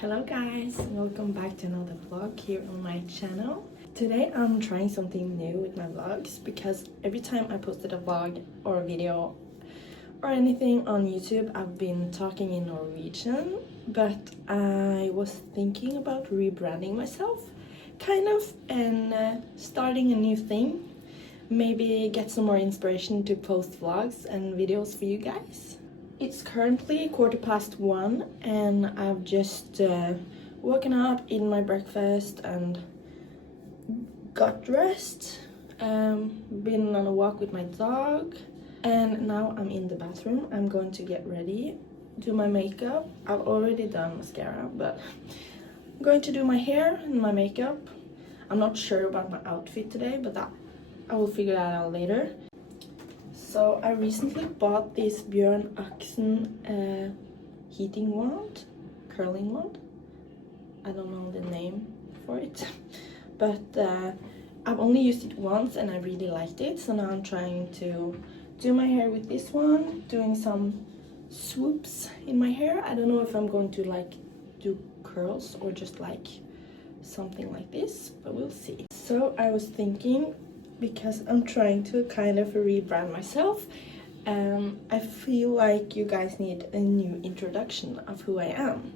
Hello guys, welcome back to another vlog here on my channel. Today I'm trying something new with my vlogs because every time I posted a vlog or a video or anything on YouTube I've been talking in Norwegian, but I was thinking about rebranding myself kind of and starting a new thing. Maybe get some more inspiration to post vlogs and videos for you guys. It's currently 1:15 and I've just woken up, eaten my breakfast and got dressed. Been on a walk with my dog and now I'm in the bathroom. I'm going to get ready, do my makeup. I've already done mascara, but I'm going to do my hair and my makeup. I'm not sure about my outfit today, but I will figure that out later. So I recently bought this Bjørn Aksen heating wand, curling wand. I don't know the name for it, but I've only used it once and I really liked it. So now I'm trying to do my hair with this one, doing some swoops in my hair. I don't know if I'm going to like do curls or just like something like this, but we'll see. So I was thinking, because I'm trying to kind of rebrand myself, I feel like you guys need a new introduction of who I am.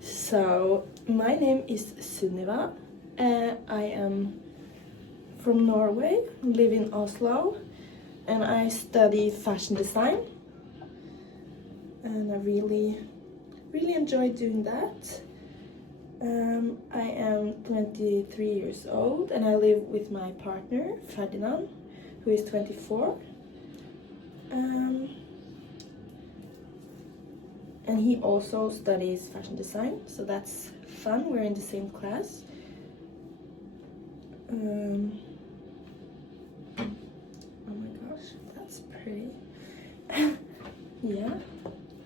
So my name is Sunniva. I am from Norway, live in Oslo, and I study fashion design. And I really enjoy doing that. I am 23 years old and I live with my partner Ferdinand, who is 24. And he also studies fashion design, so that's fun. We're in the same class. Oh my gosh, that's pretty. Yeah,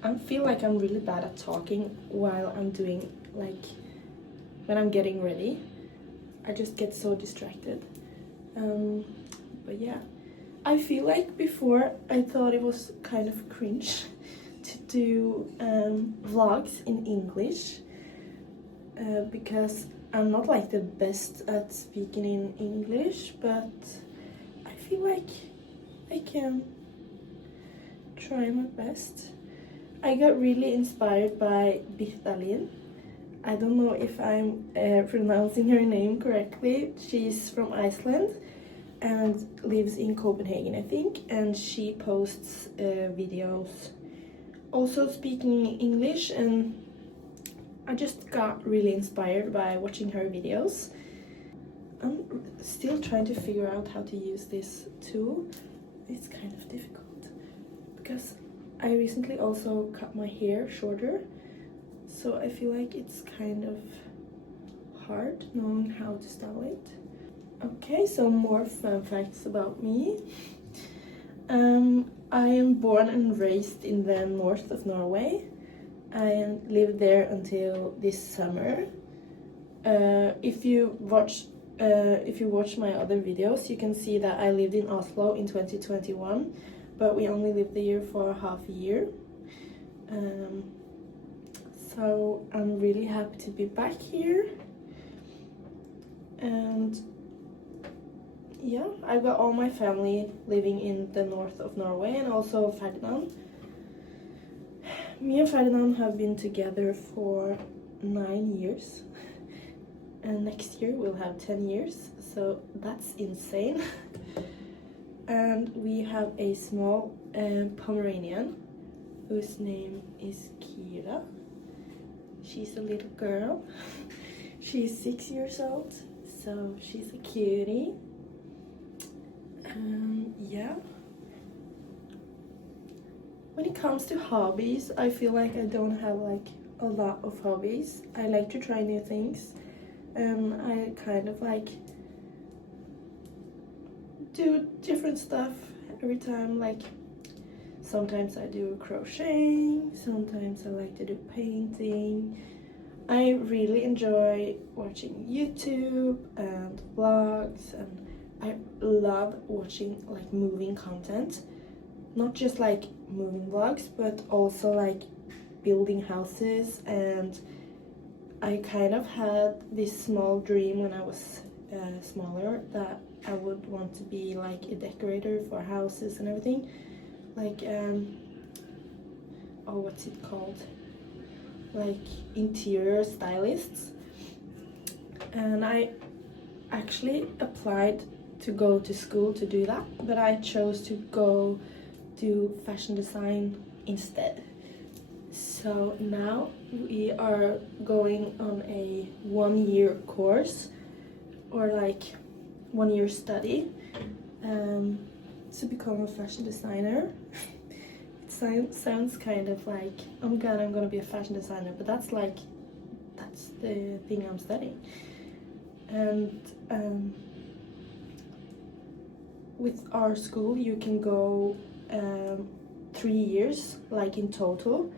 I feel like I'm really bad at talking while I'm doing like when I'm getting ready. I just get so distracted. But yeah, I feel like before I thought it was kind of cringe to do vlogs in English because I'm not like the best at speaking in English, but I feel like I can try my best. I got really inspired by Birtalin. I don't know if I'm pronouncing her name correctly. She's from Iceland and lives in Copenhagen, I think, and she posts videos also speaking English, and I just got really inspired by watching her videos. I'm still trying to figure out how to use this tool. It's kind of difficult because I recently also cut my hair shorter. So I feel like it's kind of hard knowing how to style it. Okay, so more fun facts about me. I am born and raised in the north of Norway. I lived there until this summer. If you watch my other videos, you can see that I lived in Oslo in 2021, but we only lived there for half a year. So I'm really happy to be back here, and yeah, I got all my family living in the north of Norway, and also Ferdinand. Me and Ferdinand have been together for 9 years, and next year we'll have 10 years, so that's insane. And we have a small Pomeranian whose name is Kira. She's a little girl. She's 6 years old, so she's a cutie. Yeah. When it comes to hobbies, I feel like I don't have like a lot of hobbies. I like to try new things, and I kind of like do different stuff every time. Like sometimes I do crocheting, sometimes I like to do painting. I really enjoy watching YouTube and vlogs, and I love watching like moving content. Not just like moving vlogs, but also like building houses and I kind of had this small dream when I was smaller that I would want to be like a decorator for houses and everything, like oh, what's it called, like interior stylists. And I actually applied to go to school to do that, but I chose to go do fashion design instead. So now we are going on a 1-year course, or like 1-year study, to become a fashion designer. It sounds kind of like, oh my god, I'm gonna be a fashion designer, but that's the thing I'm studying. And with our school you can go 3 years, like in total.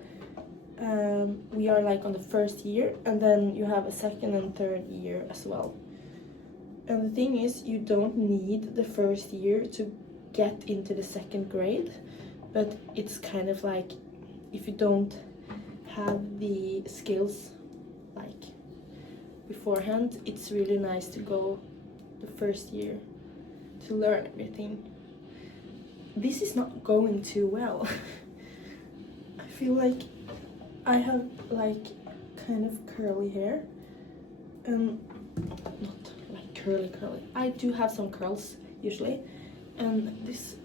We are like on the first year, and then you have a second and third year as well. And the thing is, you don't need the first year to get into the second grade, but it's kind of like, if you don't have the skills like beforehand, it's really nice to go the first year to learn everything. This is not going too well. I feel like I have like kind of curly hair, and not like curly. I do have some curls usually, and this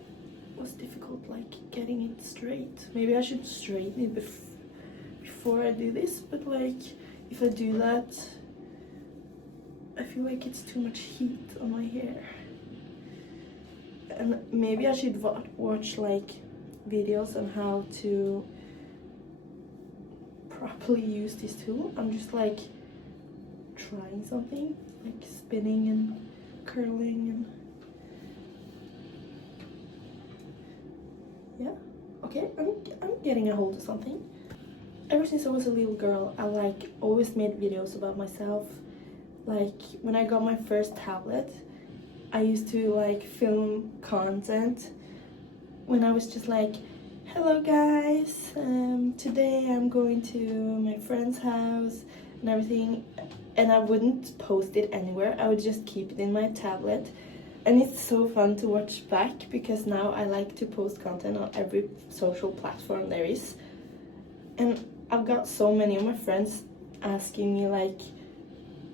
was difficult, like getting it straight. Maybe I should straighten it before I do this, but like if I do that, I feel like it's too much heat on my hair. And maybe I should watch like videos on how to properly use this tool. I'm just like trying something, like spinning and curling and yeah. Okay, I'm getting a hold of something. Ever since I was a little girl, I like always made videos about myself. Like when I got my first tablet, I used to like film content when I was just like, hello guys, today I'm going to my friend's house and everything, and I wouldn't post it anywhere. I would just keep it in my tablet, and it's so fun to watch back because now I like to post content on every social platform there is. And I've got so many of my friends asking me like,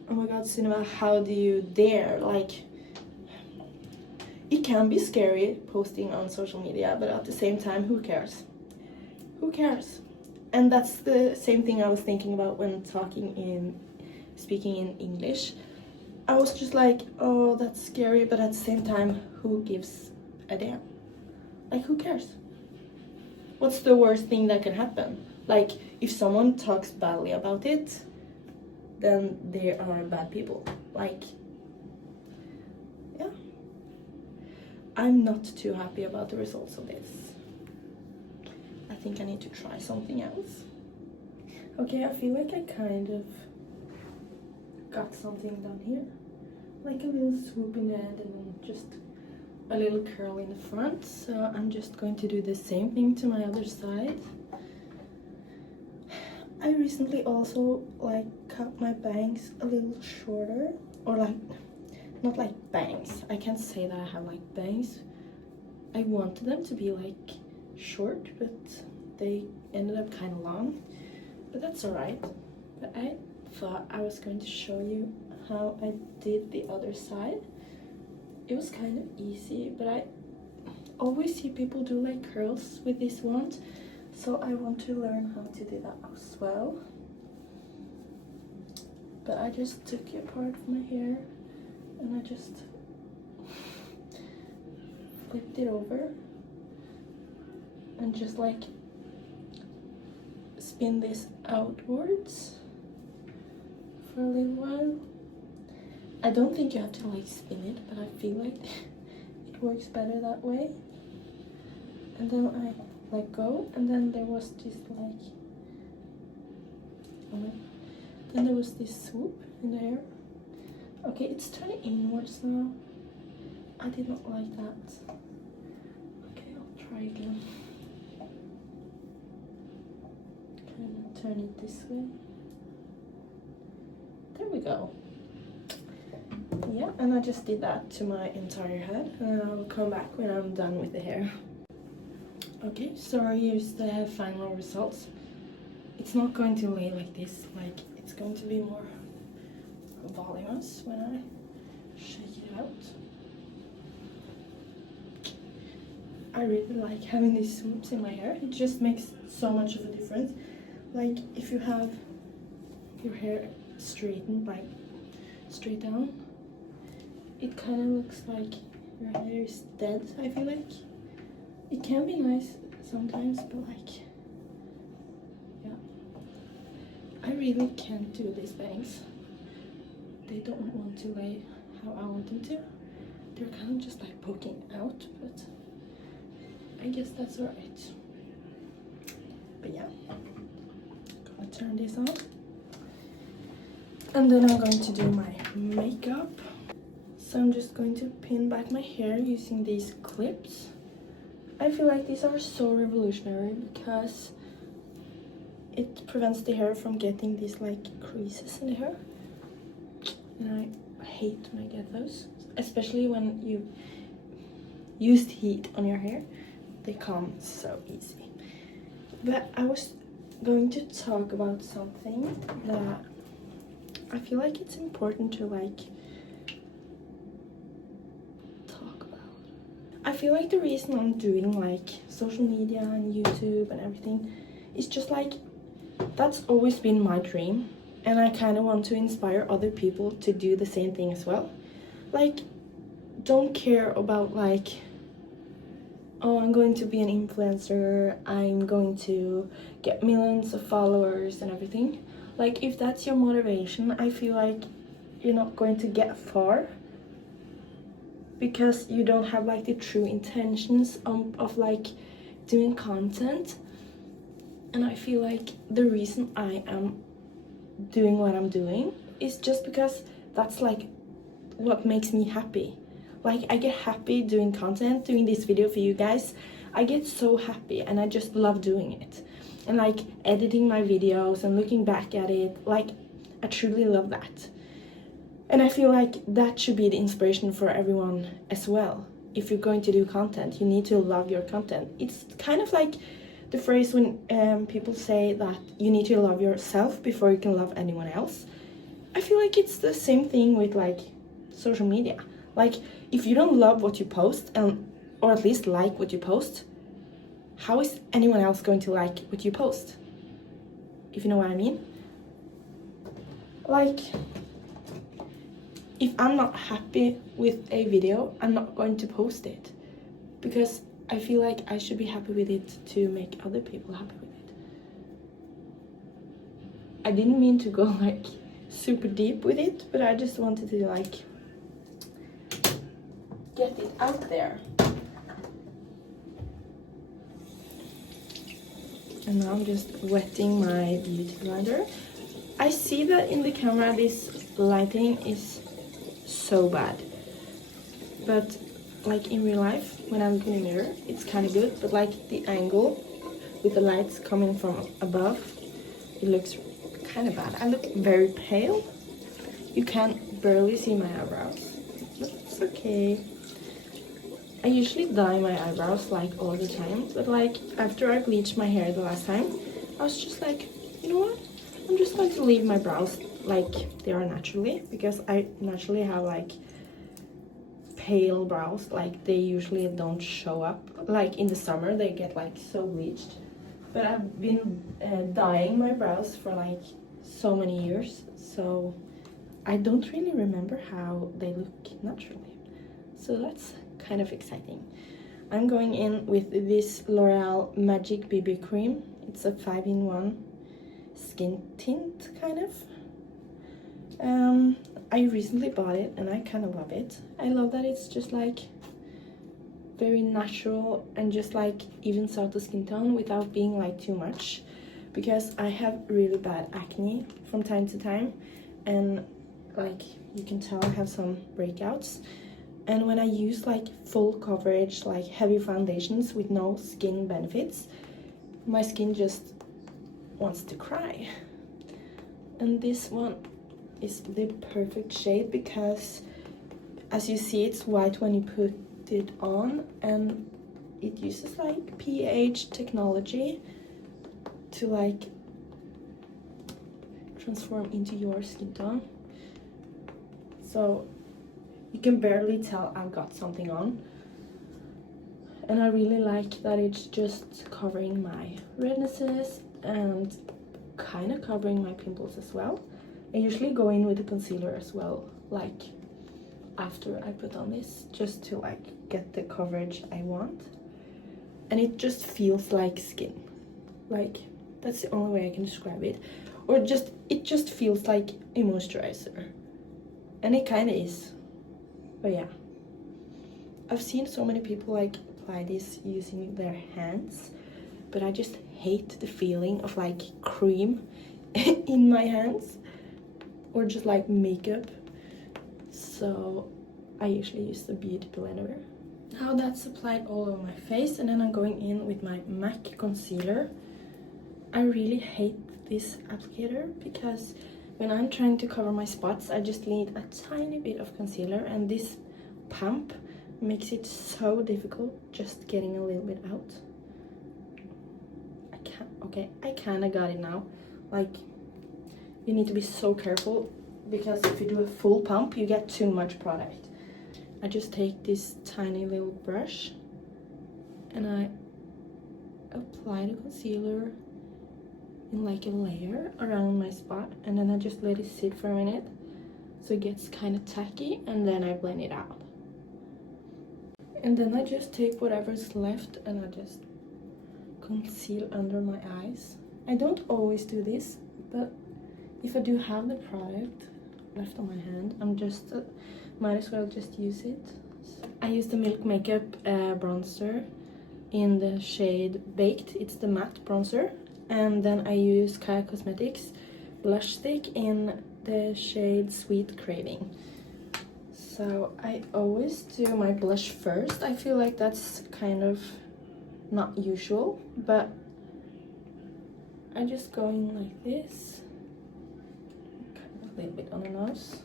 oh my god, Sunniva, how do you dare? Like, it can be scary posting on social media, but at the same time, who cares? Who cares? And that's the same thing I was thinking about when speaking in English. I was just like, oh, that's scary, but at the same time, who gives a damn? Like, who cares? What's the worst thing that can happen? Like, if someone talks badly about it, then they are bad people. Like, yeah. I'm not too happy about the results of this. I think I need to try something else. Okay, I feel like I kind of got something done here. Like a little swoop in the end and then just a little curl in the front. So I'm just going to do the same thing to my other side. I recently also like cut my bangs a little shorter, or like, not like bangs. I can't say that I have like bangs. I wanted them to be like short, but they ended up kind of long, but that's alright. But I thought I was going to show you how I did the other side. It was kind of easy, but I always see people do like curls with this wand, so I want to learn how to do that as well. But I just took a part of my hair and I just flipped it over and just like spin this outwards for a little while. I don't think you have to like spin it, but I feel like it works better that way. And then I let go, and then there was this like, then there was this swoop in the air. Okay, it's turning inwards now. I did not like that. Okay, I'll try again. Kind of turn it this way. go. Yeah, and I just did that to my entire head, and I'll come back when I'm done with the hair. Okay, so here's the final results. It's not going to lay like this, like it's going to be more voluminous when I shake it out. I really like having these swoops in my hair. It just makes so much of a difference. Like if you have your hair straightened, like straight down, it kind of looks like your hair is dead, I feel like. It can be nice sometimes, but like, yeah. I really can't do these bangs. They don't want to lay how I want them to. They're kind of just like poking out, but I guess that's alright. But yeah, I'm gonna turn this on. And then I'm going to do my makeup. So I'm just going to pin back my hair using these clips. I feel like these are so revolutionary because it prevents the hair from getting these like creases in the hair. And I hate when I get those, especially when you use heat on your hair. They come so easy. But I was going to talk about something that I feel like it's important to like talk about. I feel like the reason I'm doing like social media and YouTube and everything is just like that's always been my dream, and I kind of want to inspire other people to do the same thing as well. Like, don't care about like, oh, I'm going to be an influencer, I'm going to get millions of followers and everything. Like, if that's your motivation, I feel like you're not going to get far because you don't have like the true intentions of like doing content. And I feel like the reason I am doing what I'm doing is just because that's like what makes me happy. Like, I get happy doing content, doing this video for you guys. I get so happy and I just love doing it. And like editing my videos and looking back at it, like I truly love that. And I feel like that should be the inspiration for everyone as well. If you're going to do content, you need to love your content. It's kind of like the phrase when people say that you need to love yourself before you can love anyone else. I feel like it's the same thing with like social media. Like, if you don't love what you post, or at least like what you post, how is anyone else going to like what you post? If you know what I mean? Like, if I'm not happy with a video, I'm not going to post it. Because I feel like I should be happy with it to make other people happy with it. I didn't mean to go like super deep with it, but I just wanted to like get it out there. And now I'm just wetting my beauty blender. I see that in the camera this lighting is so bad, but like in real life when I look in the mirror it's kind of good, but like the angle with the lights coming from above, it looks kind of bad. I look very pale. You can barely see my eyebrows, but it's okay. I usually dye my eyebrows like all the time, but like after I bleached my hair the last time, I was just like, you know what? I'm just going to leave my brows like they are naturally, because I naturally have like pale brows. Like they usually don't show up. Like in the summer they get like so bleached. But I've been dyeing my brows for like so many years, so I don't really remember how they look naturally. So that's kind of exciting. I'm going in with this L'Oreal Magic BB Cream. It's a 5-in-1 skin tint kind of. I recently bought it and I kind of love it. I love that it's just like very natural and just like evens out the skin tone without being like too much, because I have really bad acne from time to time, and like you can tell I have some breakouts. And when I use like full coverage, like heavy foundations with no skin benefits, my skin just wants to cry. And this one is the perfect shade because as you see it's white when you put it on, and it uses like pH technology to like transform into your skin tone. So you can barely tell I've got something on. And I really like that it's just covering my rednesses and kind of covering my pimples as well. I usually go in with the concealer as well, like after I put on this, just to like get the coverage I want. And it just feels like skin. Like, that's the only way I can describe it. Or it just feels like a moisturizer. And it kind of is. But yeah. I've seen so many people like apply this using their hands, but I just hate the feeling of like cream in my hands, or just like makeup. So I usually use the beauty blender. Now that's applied all over my face, and then I'm going in with my MAC concealer. I really hate this applicator because when I'm trying to cover my spots, I just need a tiny bit of concealer, and this pump makes it so difficult just getting a little bit out. I kind of got it now. Like, you need to be so careful because if you do a full pump, you get too much product. I just take this tiny little brush and I apply the concealer in like a layer around my spot, and then I just let it sit for a minute so it gets kind of tacky, and then I blend it out. And then I just take whatever's left and I just conceal under my eyes. I don't always do this, but if I do have the product left on my hand, I'm just might as well just use it. I use the Milk Makeup bronzer in the shade Baked. It's the matte bronzer. And then I use Kaya Cosmetics blush stick in the shade Sweet Craving. So I always do my blush first. I feel like that's kind of not usual, but I just go in like this, kind of a little bit on the nose,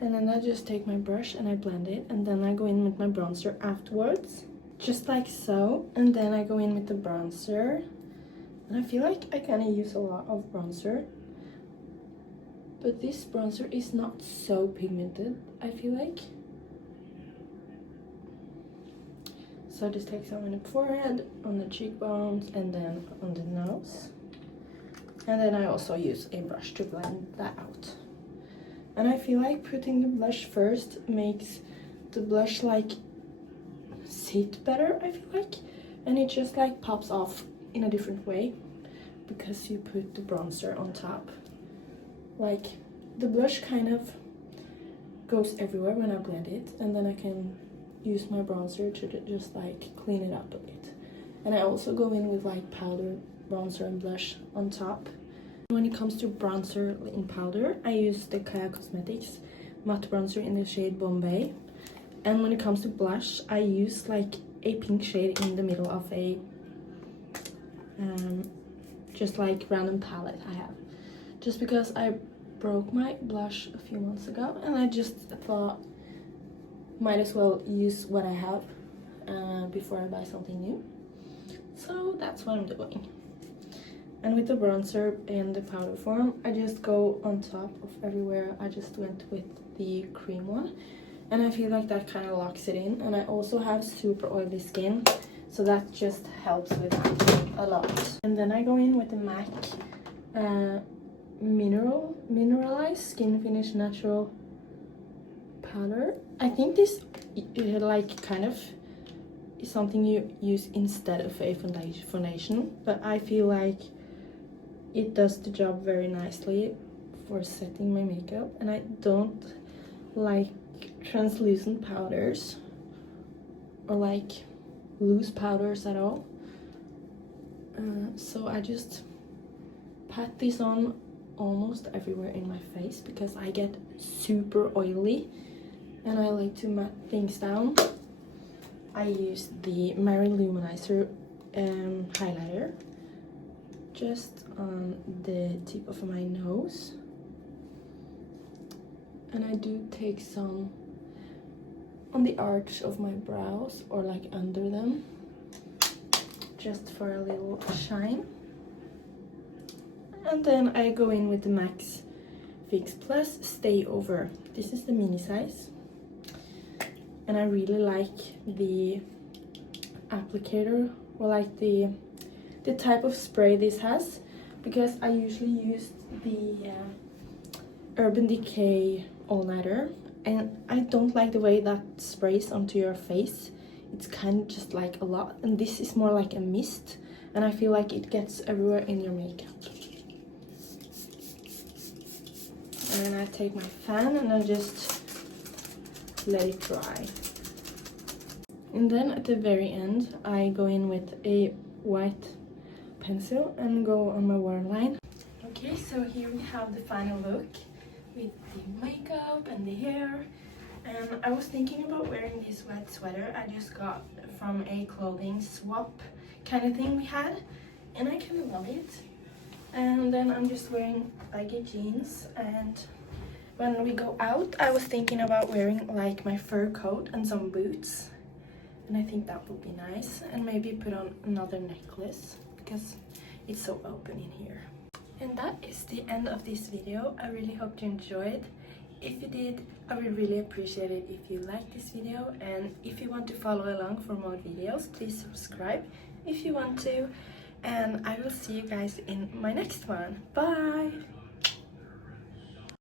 and then I just take my brush and I blend it, and then I go in with my bronzer afterwards, just like so. And then I go in with the bronzer, and I feel like I kind of use a lot of bronzer, but this bronzer is not so pigmented, I feel like. So I just take some on the forehead, on the cheekbones, and then on the nose. And then I also use a brush to blend that out. And I feel like putting the blush first makes the blush like sit better, I feel like. And it just like pops off in a different way because you put the bronzer on top. Like, the blush kind of goes everywhere when I blend it, and then I can use my bronzer to just like clean it up a bit. And I also go in with like powder, bronzer and blush on top. When it comes to bronzer in powder, I use the Kaya Cosmetics matte bronzer in the shade Bombay. And when it comes to blush, I use like a pink shade in the middle of a just like random palette I have, just because I broke my blush a few months ago, and I just thought might as well use what I have before I buy something new. So that's what I'm doing. And with the bronzer in the powder form, I just go on top of everywhere. I just went with the cream one, and I feel like that kind of locks it in. And I also have super oily skin, so that just helps with that a lot. And then I go in with the MAC mineralized skin finish natural powder. I think this like kind of is something you use instead of a foundation, but I feel like it does the job very nicely for setting my makeup. And I don't like translucent powders or like loose powders at all, so I just pat this on almost everywhere in my face because I get super oily and I like to matte things down. I use the Mary Luminizer highlighter just on the tip of my nose, And I do take some on the arch of my brows or like under them, just for a little shine. And then I go in with the MAC Fix Plus Stay Over. This is the mini size. And I really like the applicator, or like the type of spray this has, because I usually use the Urban Decay All Nighter, and I don't like the way that sprays onto your face. It's kind of just like a lot, and this is more like a mist, and I feel like it gets everywhere in your makeup. And then I take my fan and I just let it dry. And then at the very end, I go in with a white pencil and go on my waterline. Okay, so here we have the final look with the makeup and the hair. And I was thinking about wearing this white sweater I just got from a clothing swap kind of thing we had, and I kind of love it. And then I'm just wearing baggy jeans, and when we go out I was thinking about wearing like my fur coat and some boots, and I think that would be nice, and maybe put on another necklace because it's so open in here. And that is the end of this video. I really hope you enjoyed. If you did, I would really appreciate it if you liked this video, and if you want to follow along for more videos, please subscribe if you want to, and I will see you guys in my next one. Bye!